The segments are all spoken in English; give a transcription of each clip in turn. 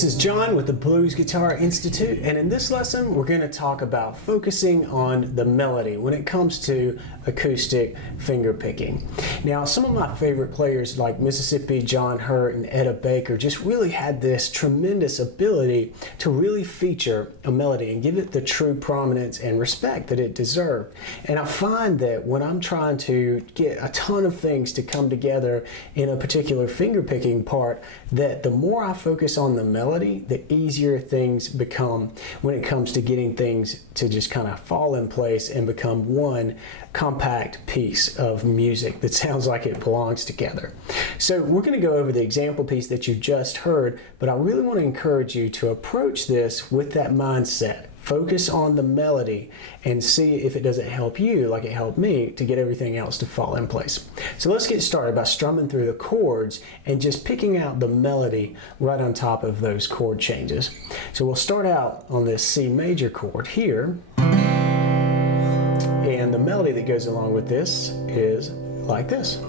This is John with the Blues Guitar Institute, and in this lesson we're going to talk about focusing on the melody when it comes to acoustic finger picking. Now, some of my favorite players like Mississippi John Hurt and Etta Baker just really had this tremendous ability to really feature a melody and give it the true prominence and respect that it deserved. And I find that when I'm trying to get a ton of things to come together in a particular finger picking part, that the more I focus on the melody, the easier things become when it comes to getting things to just kind of fall in place and become one compact piece of music that sounds like it belongs together. So we're going to go over the example piece that you just heard, but I really want to encourage you to approach this with that mindset. Focus on the melody and see if it doesn't help you like it helped me to get everything else to fall in place. So let's get started by strumming through the chords and just picking out the melody right on top of those chord changes. So we'll start out on this C major chord here, and the melody that goes along with this is like this.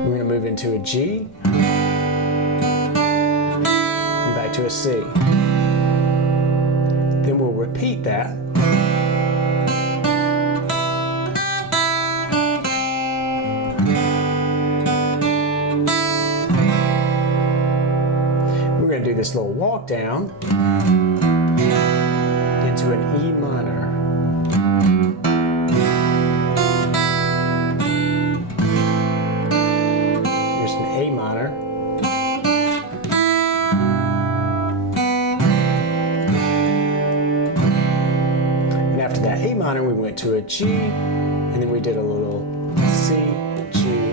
We're going to move into a G, to a C. Then we'll repeat that. We're going to do this little walk down into an E minor. Here's an A minor. A minor, we went to a G, and then we did a little C, G,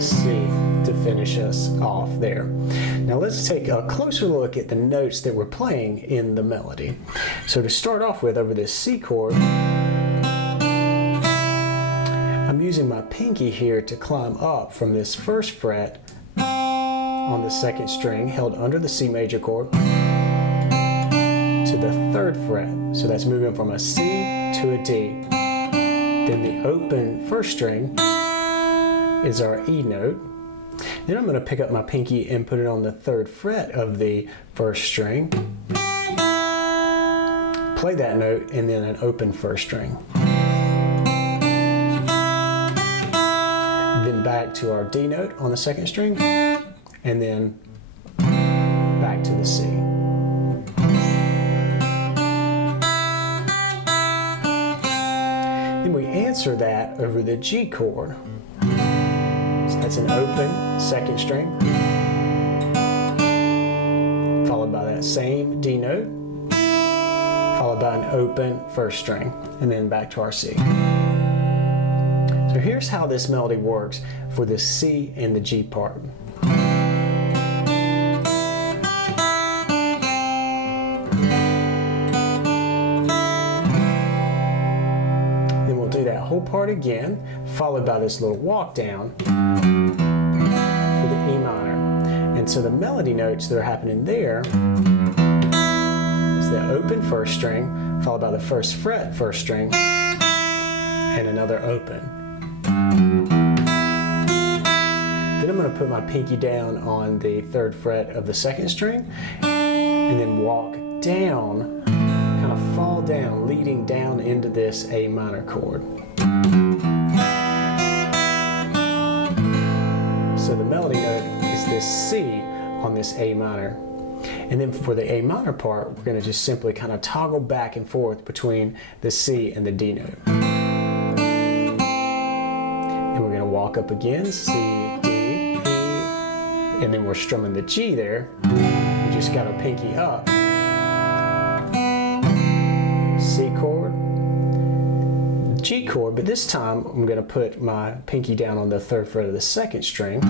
C to finish us off there. Now let's take a closer look at the notes that we're playing in the melody. So to start off with, over this C chord, I'm using my pinky here to climb up from this first fret on the second string, held under the C major chord, to the third fret. So that's moving from a C to a D. Then the open first string is our E note. Then I'm going to pick up my pinky and put it on the third fret of the first string. Play that note and then an open first string. Then back to our D note on the second string, and then back to the C. Then we answer that over the G chord. So that's an open second string, followed by that same D note, followed by an open first string, and then back to our C. So here's how this melody works for the C and the G part. That whole part again, followed by this little walk down for the E minor. And so the melody notes that are happening there is the open first string, followed by the first fret first string, and another open. Then I'm going to put my pinky down on the third fret of the second string, and then walk down, kind of fall down, leading down into this A minor chord. So the melody note is this C on this A minor. And then for the A minor part, we're going to just simply kind of toggle back and forth between the C and the D note. And we're going to walk up again, C, D, E, and then we're strumming the G there. We just got our pinky up. C chord, G chord, but this time I'm going to put my pinky down on the third fret of the second string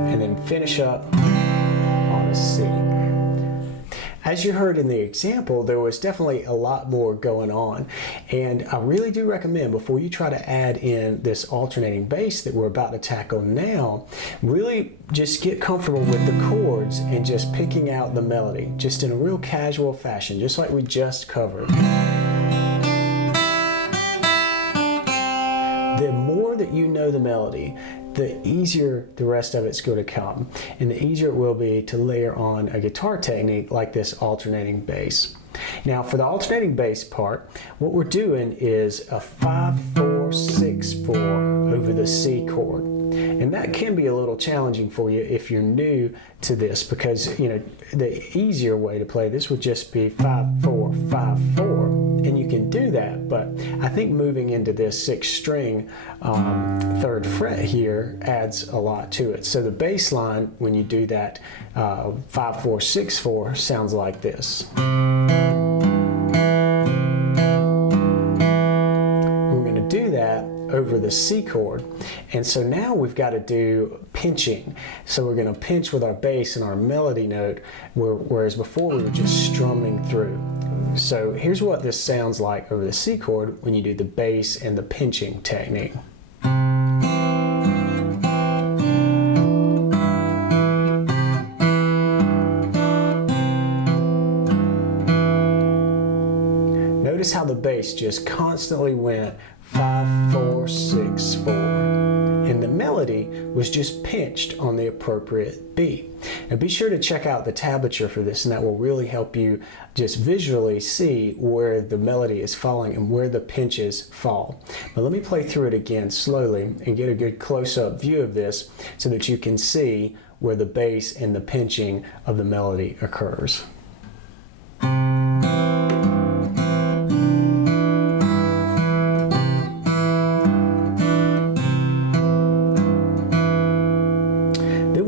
and then finish up on a C. As you heard in the example, there was definitely a lot more going on, and I really do recommend, before you try to add in this alternating bass that we're about to tackle now, really just get comfortable with the chords and just picking out the melody, just in a real casual fashion, just like we just covered. The more that you know the melody, the easier the rest of it's going to come, and the easier it will be to layer on a guitar technique like this alternating bass. Now for the alternating bass part, what we're doing is a 5-4-6-4 over the C chord. And that can be a little challenging for you if you're new to this, because the easier way to play this would just be 5-4-5-4, and you can do that, but I think moving into this 6th string 3rd fret here adds a lot to it. So the bass line, when you do that 5-4-6-4, sounds like this. We're going to do that over the C chord, and so now we've got to do pinching. So we're going to pinch with our bass and our melody note, whereas before we were just strumming through. So here's what this sounds like over the C chord when you do the bass and the pinching technique. Notice how the bass just constantly went 5-4-6-4, and the melody was just pinched on the appropriate beat. Now be sure to check out the tablature for this, and that will really help you just visually see where the melody is falling and where the pinches fall. But let me play through it again slowly and get a good close-up view of this so that you can see where the bass and the pinching of the melody occurs.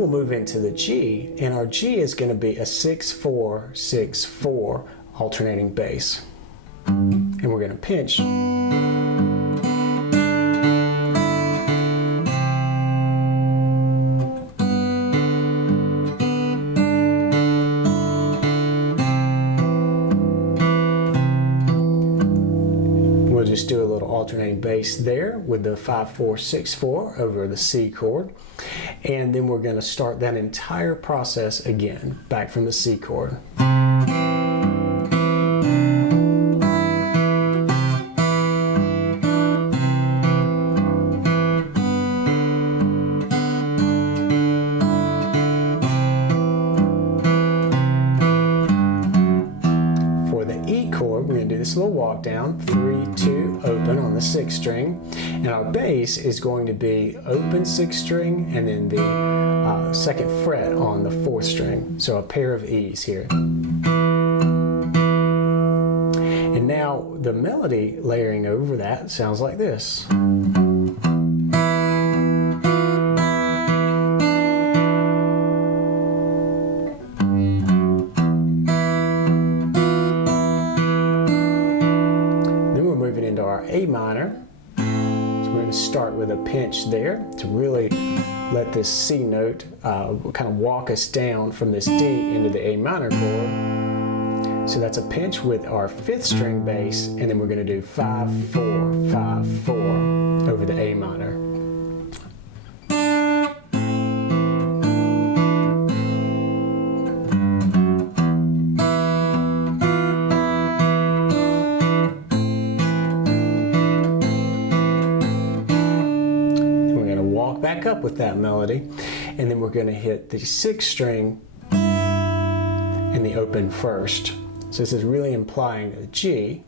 Move into the G, and our G is going to be a 6-4-6-4 alternating bass, and we're going to pinch. We'll just do a little alternating bass there with the 5-4-6-4 over the C chord. And then we're going to start that entire process again, back from the C chord. For the E chord, we're going to do this little walk down, 3-2 open on the 6th string, and our bass is going to be open 6th string and then the 2nd fret on the 4th string, so a pair of E's here. And now the melody layering over that sounds like this. Then we're moving into our A minor. We're going to start with a pinch there to really let this C note kind of walk us down from this D into the A minor chord. So that's a pinch with our 5th string bass, and then we're going to do 5-4-5-4 over the A minor. Back up with that melody, and then we're going to hit the 6th string and the open first. So this is really implying a G.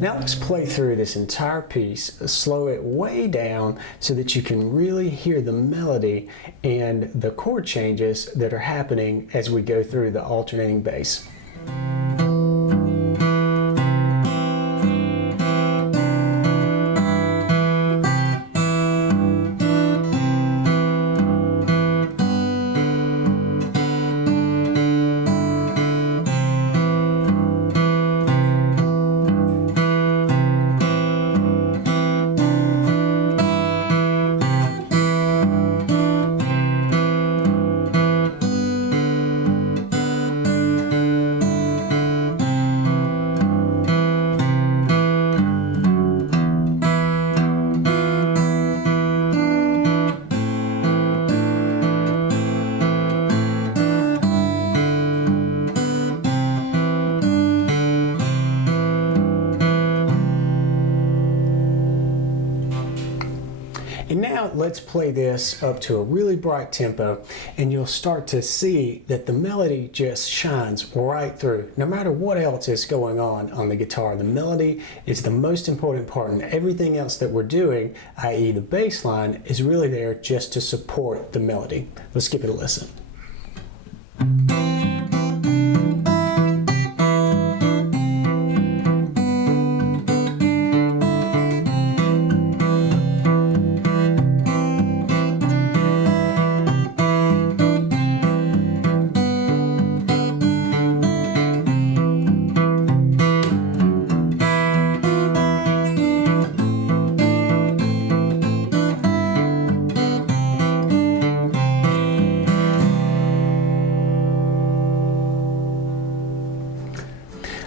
Now let's play through this entire piece, slow it way down so that you can really hear the melody and the chord changes that are happening as we go through the alternating bass. let's play this up to a really bright tempo, and you'll start to see that the melody just shines right through. No matter what else is going on the guitar, the melody is the most important part, and everything else that we're doing, i.e. the bass line, is really there just to support the melody. Let's give it a listen.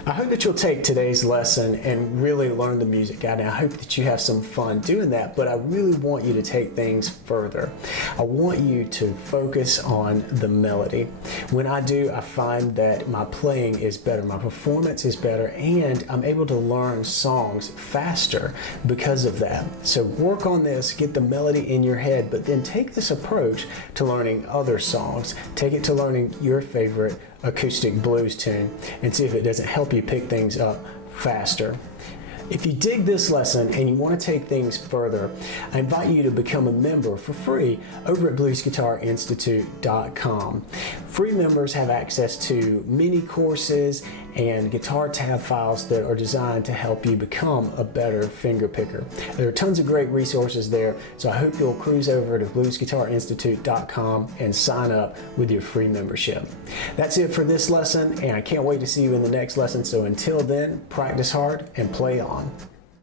I hope that you'll take today's lesson and really learn the music guide, and I hope that you have some fun doing that, but I really want you to take things further. I want you to focus on the melody. When I do, I find that my playing is better, my performance is better, and I'm able to learn songs faster because of that. So work on this, get the melody in your head, but then take this approach to learning other songs. Take it to learning your favorite acoustic blues tune and see if it doesn't help you pick things up faster. If you dig this lesson and you want to take things further, I invite you to become a member for free over at bluesguitarinstitute.com. Free members have access to mini courses and guitar tab files that are designed to help you become a better finger picker. There are tons of great resources there, so I hope you'll cruise over to bluesguitarinstitute.com and sign up with your free membership. That's it for this lesson, and I can't wait to see you in the next lesson. So until then, practice hard and play on.